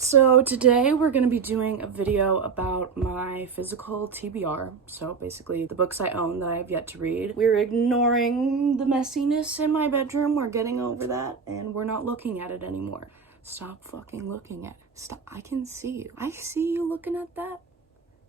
So today we're going to be doing a video about my physical TBR, so basically the books I own that I have yet to read. We're ignoring the messiness in my bedroom, we're getting over that, and we're not looking at it anymore. Stop fucking looking at it. Stop, I can see you. I see you looking at that.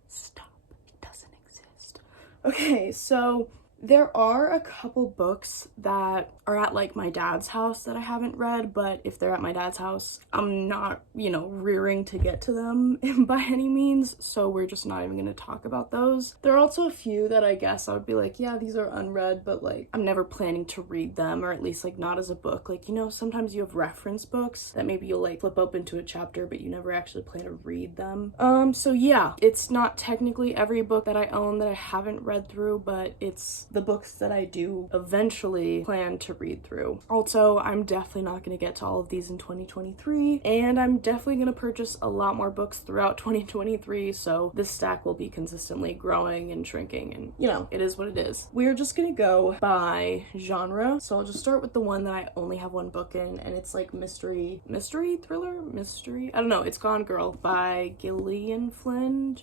Stop, it doesn't exist. Okay, so there are a couple books that are at like my dad's house that I haven't read, but if they're at my dad's house, I'm not, rearing to get to them by any means, so we're just not even gonna talk about those. There are also a few that I guess I would be like, yeah, these are unread, but like I'm never planning to read them, or at least like not as a book. Like, sometimes you have reference books that maybe you'll like flip open to a chapter, but you never actually plan to read them. So yeah, it's not technically every book that I own that I haven't read through, but it's the books that I do eventually plan to read through. Also, I'm definitely not going to get to all of these in 2023, and I'm definitely going to purchase a lot more books throughout 2023, so this stack will be consistently growing and shrinking, and it is what it is. We're just going to go by genre, so I'll just start with the one that I only have one book in, and it's like mystery, thriller, I don't know, it's Gone Girl by Gillian Flynn,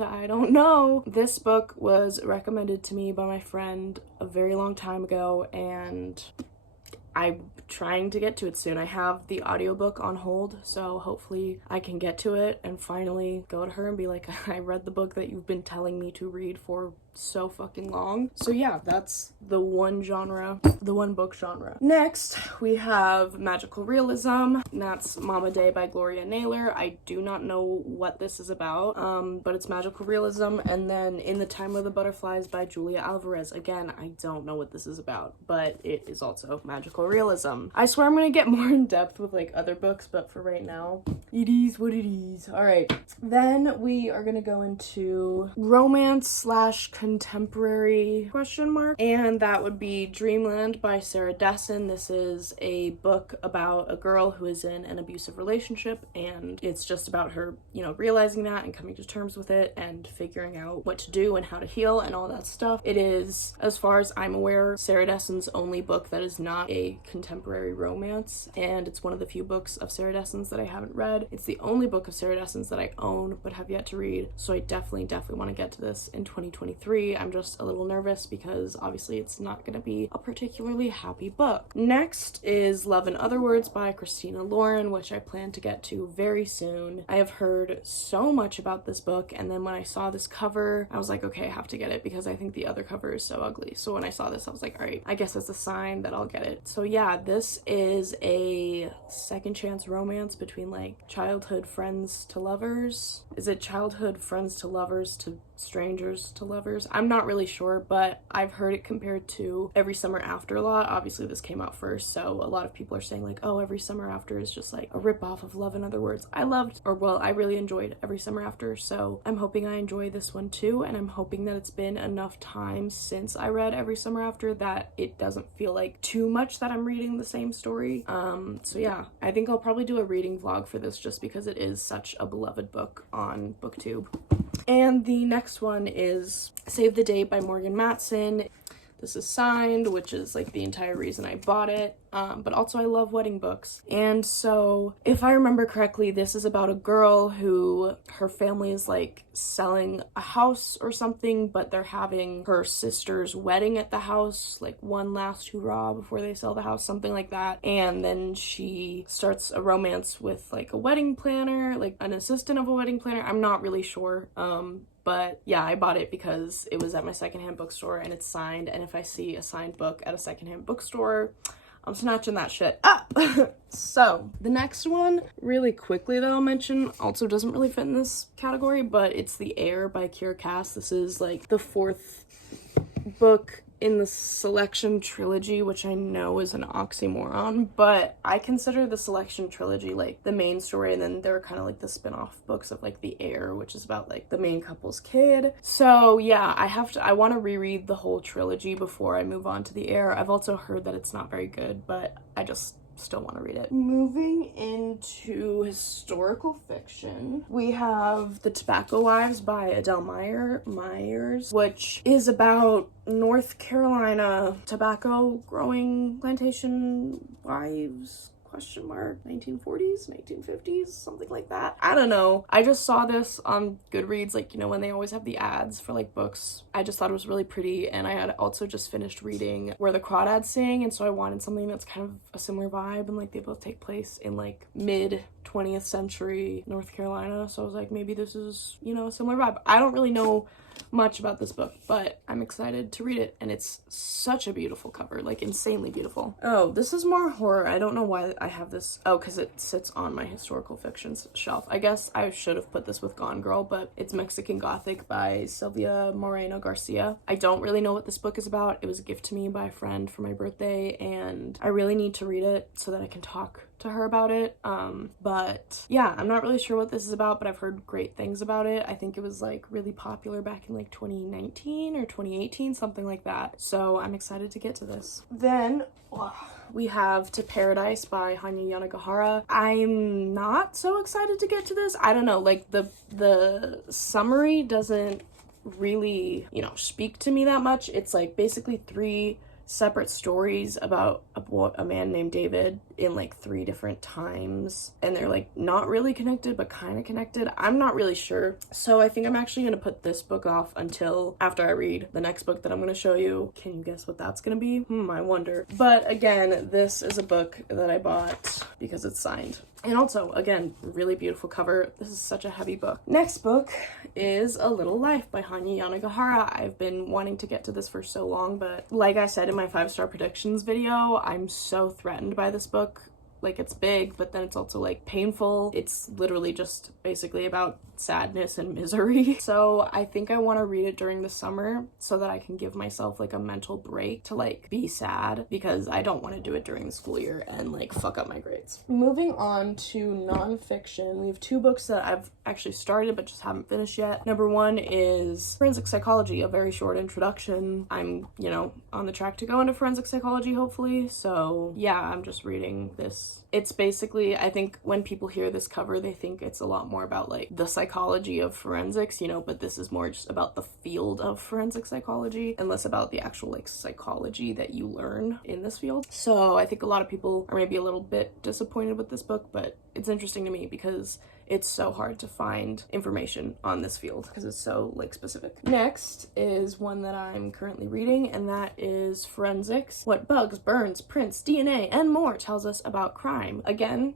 I don't know. This book was recommended to me by my friend a very long time ago, and I'm trying to get to it soon. I have the audiobook on hold, so hopefully I can get to it and finally go to her and be like, I read the book that you've been telling me to read for so fucking long. So yeah, that's the one book genre. Next, we have magical realism, and that's Mama Day by Gloria Naylor. I do not know what this is about, but it's magical realism. And then In the Time of the Butterflies by Julia Alvarez. Again, I don't know what this is about, but it is also magical realism. I swear I'm gonna get more in depth with like other books, but for right now, it is what it is. All right, then we are gonna go into romance / contemporary ? And that would be Dreamland by Sarah Dessen. This is a book about a girl who is in an abusive relationship, and it's just about her, realizing that and coming to terms with it and figuring out what to do and how to heal and all that stuff. It is, as far as I'm aware, Sarah Dessen's only book that is not a contemporary romance, and it's one of the few books of Sarah Dessen's that I haven't read. It's the only book of Sarah Dessen's that I own but have yet to read, so I definitely want to get to this in 2023. I'm just a little nervous because obviously it's not going to be a particularly happy book. Next is Love in Other Words by Christina Lauren, which I plan to get to very soon. I have heard so much about this book, and then when I saw this cover, I was like, okay, I have to get it because I think the other cover is so ugly. So when I saw this, I was like, all right, I guess it's a sign that I'll get it. So yeah, this is a second chance romance between like childhood friends to lovers. Is it childhood friends to lovers to strangers to lovers? I'm not really sure, but I've heard it compared to Every Summer After a lot. Obviously this came out first, so a lot of people are saying like, oh, Every Summer After is just like a rip-off of Love in Other Words. I really enjoyed Every Summer After, so I'm hoping I enjoy this one too, and I'm hoping that it's been enough time since I read Every Summer After that it doesn't feel like too much that I'm reading the same story. So yeah, I think I'll probably do a reading vlog for this just because it is such a beloved book on BookTube. And the next one is Save the Day by Morgan Matson. This is signed, which is like the entire reason I bought it. But also I love wedding books. And so if I remember correctly, this is about a girl who her family is like selling a house or something, but they're having her sister's wedding at the house, like one last hurrah before they sell the house, something like that. And then she starts a romance with like a wedding planner, like an assistant of a wedding planner. I'm not really sure. But yeah, I bought it because it was at my secondhand bookstore and it's signed, and if I see a signed book at a secondhand bookstore, I'm snatching that shit up. So the next one, really quickly that I'll mention, also doesn't really fit in this category, but it's The Heir by Kira Cass. This is like the fourth book in the Selection trilogy, which I know is an oxymoron, but I consider the Selection trilogy like the main story, and then there are kind of like the spin-off books of like The Heir, which is about like the main couple's kid. So yeah, I want to reread the whole trilogy before I move on to The Heir. I've also heard that it's not very good, but I just still want to read it. Moving into historical fiction, we have The Tobacco Wives by Adele Myers, which is about North Carolina tobacco growing plantation wives, ? question mark, 1940s, 1950s, something like that. I don't know. I just saw this on Goodreads, like, you know, when they always have the ads for like books. I just thought it was really pretty, and I had also just finished reading Where the Crawdads Sing, and so I wanted something that's kind of a similar vibe, and like they both take place in like mid 20th century North Carolina, so I was like, maybe this is, you know, a similar vibe. I don't really know much about this book, but I'm excited to read it, and it's such a beautiful cover, like insanely beautiful. Oh, this is more horror. I don't know why I have this. Oh, because it sits on my historical fictions shelf. I guess I should have put this with Gone Girl, but it's Mexican Gothic by Sylvia Moreno Garcia. I don't really know what this book is about. It was a gift to me by a friend for my birthday, and I really need to read it so that I can talk to her about it. But yeah, I'm not really sure what this is about, but I've heard great things about it. I think it was like really popular back in like 2019 or 2018, something like that. So I'm excited to get to this. Then we have To Paradise by Hanya Yanagihara. I'm not so excited to get to this. I don't know, like the summary doesn't really, you know, speak to me that much. It's like basically 3 separate stories about a man named David in like 3 different times, and they're like not really connected but kind of connected. I'm not really sure, so I think I'm actually gonna put this book off until after I read the next book that I'm gonna show you. Can you guess what that's gonna be? I wonder. But again, this is a book that I bought because it's signed, and also again, really beautiful cover. This is such a heavy book. Next book is A Little Life by Hanya Yanagihara. I've been wanting to get to this for so long, but like I said in my 5-star predictions video, I'm so threatened by this book. Like, it's big, but then it's also like painful. It's literally just basically about sadness and misery. So I think I want to read it during the summer so that I can give myself like a mental break to like be sad, because I don't want to do it during the school year and like fuck up my grades. Moving on to nonfiction, we have 2 books that I've actually started but just haven't finished yet. Number 1 is Forensic Psychology, a very short introduction. I'm, you know, on the track to go into forensic psychology, hopefully. So yeah, I'm just reading this. It's basically, I think when people hear this cover, they think it's a lot more about like the psychology of forensics, you know, but this is more just about the field of forensic psychology and less about the actual like psychology that you learn in this field. So I think a lot of people are maybe a little bit disappointed with this book, but it's interesting to me because it's so hard to find information on this field because it's so like specific. Next is one that I'm currently reading, and that is Forensics: What Bugs, Burns, Prints, DNA, and More Tells Us About Crime. Again,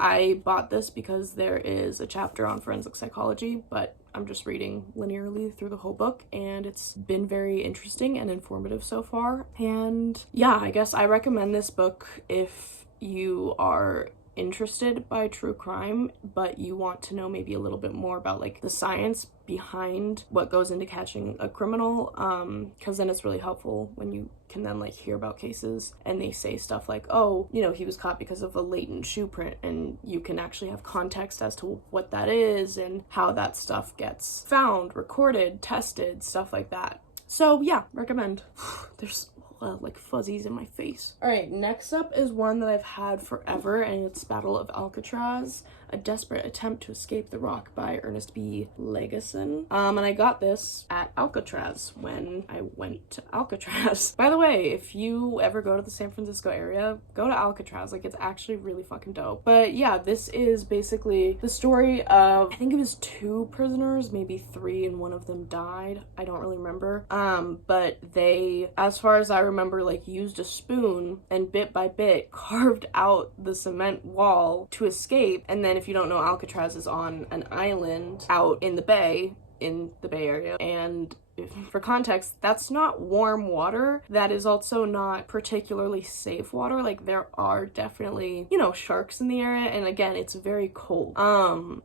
I bought this because there is a chapter on forensic psychology, but I'm just reading linearly through the whole book, and it's been very interesting and informative so far. And yeah, I guess I recommend this book if you are interested by true crime, but you want to know maybe a little bit more about like the science behind what goes into catching a criminal, because then it's really helpful when you can then like hear about cases and they say stuff like, oh, you know, he was caught because of a latent shoe print, and you can actually have context as to what that is and how that stuff gets found, recorded, tested, stuff like that. So yeah, recommend. There's like fuzzies in my face. All right, next up is one that I've had forever, and it's Battle of Alcatraz, a desperate attempt to escape the rock by Ernest B. Legason. And I got this at Alcatraz when I went to Alcatraz. By the way, if you ever go to the San Francisco area, go to Alcatraz. Like, it's actually really fucking dope. But yeah, this is basically the story of, I think it was 2 prisoners, maybe 3, and one of them died. I don't really remember. But they, as far as I remember, like used a spoon and bit by bit carved out the cement wall to escape. And then if you don't know, Alcatraz is on an island out in the Bay Area, and for context, that's not warm water. That is also not particularly safe water. Like, there are definitely, you know, sharks in the area, and again, it's very cold.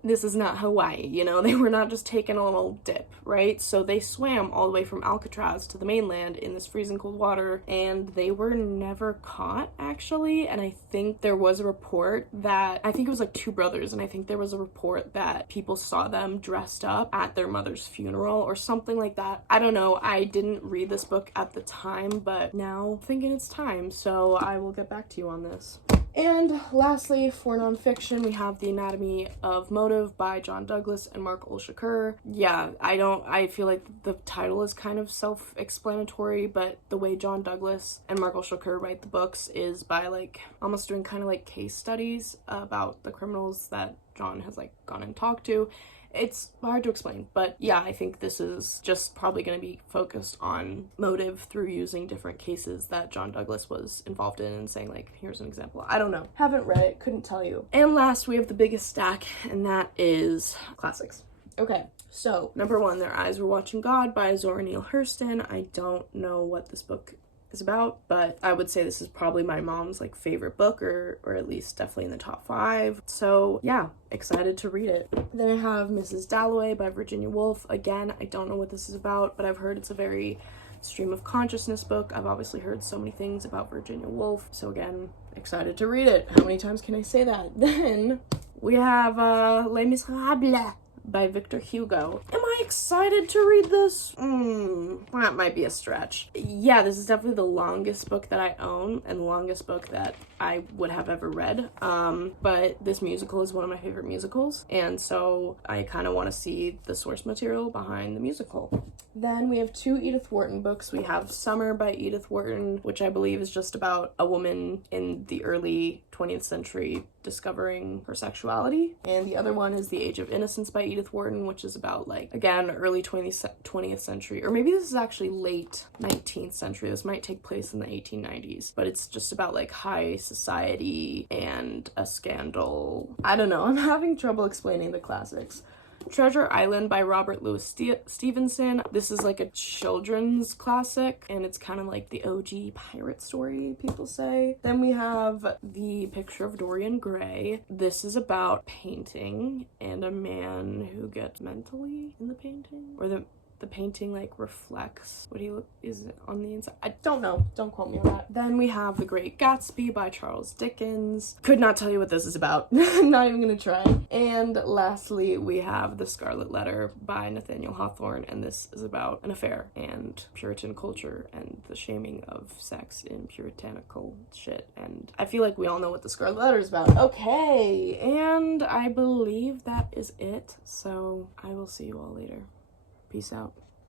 This is not Hawaii, you know, they were not just taking a little dip, right? So they swam all the way from Alcatraz to the mainland in this freezing cold water, and they were never caught, actually. And I think there was a report that, I think it was like 2 brothers, and I think there was a report that people saw them dressed up at their mother's funeral or something like that. I don't know, I didn't read this book at the time, but now I'm thinking it's time, so I will get back to you on this. And lastly, for nonfiction, we have The Anatomy of Motive by John Douglas and Mark Olshaker. Yeah, I feel like the title is kind of self-explanatory, but the way John Douglas and Mark Olshaker write the books is by like almost doing kind of like case studies about the criminals that John has like gone and talked to. It's hard to explain, but yeah, I think this is just probably going to be focused on motive through using different cases that John Douglas was involved in and saying like, here's an example. I don't know. Haven't read it, couldn't tell you. And last, we have the biggest stack, and that is classics. Okay, so number 1, Their Eyes Were Watching God by Zora Neale Hurston. I don't know what this book is about, but I would say this is probably my mom's like favorite book, or at least definitely in the top 5. So yeah, excited to read it. Then I have Mrs. Dalloway by Virginia Woolf. Again, I don't know what this is about, but I've heard it's a very stream of consciousness book. I've obviously heard so many things about Virginia Woolf, so again, excited to read it. How many times can I say that? Then we have Les Miserables by Victor Hugo. Am I excited to read this? That might be a stretch. Yeah, this is definitely the longest book that I own and the longest book that I would have ever read. But this musical is one of my favorite musicals, and so I kind of want to see the source material behind the musical. Then we have 2 Edith Wharton books. We have Summer by Edith Wharton, which I believe is just about a woman in the early 20th century discovering her sexuality. And the other one is The Age of Innocence by Edith Wharton, which is about like, again, early 20th century, or maybe this is actually late 19th century. This might take place in the 1890s, but it's just about like high society and a scandal. I don't know, I'm having trouble explaining the classics. Treasure Island by Robert Louis Stevenson. This is like a children's classic, and it's kind of like the OG pirate story, people say. Then we have The Picture of Dorian Gray. This is about painting and a man who gets mentally in the painting, or the painting like reflects what he is on the inside. I don't know, don't quote me on that. Then we have The Great Gatsby by Charles Dickens. Could not tell you what this is about. Not even gonna try. And lastly, we have The Scarlet Letter by Nathaniel Hawthorne, and this is about an affair and Puritan culture and the shaming of sex in puritanical shit. And I feel like we all know what The Scarlet Letter is about. Okay, and I believe that is it. So I will see you all later. Peace out.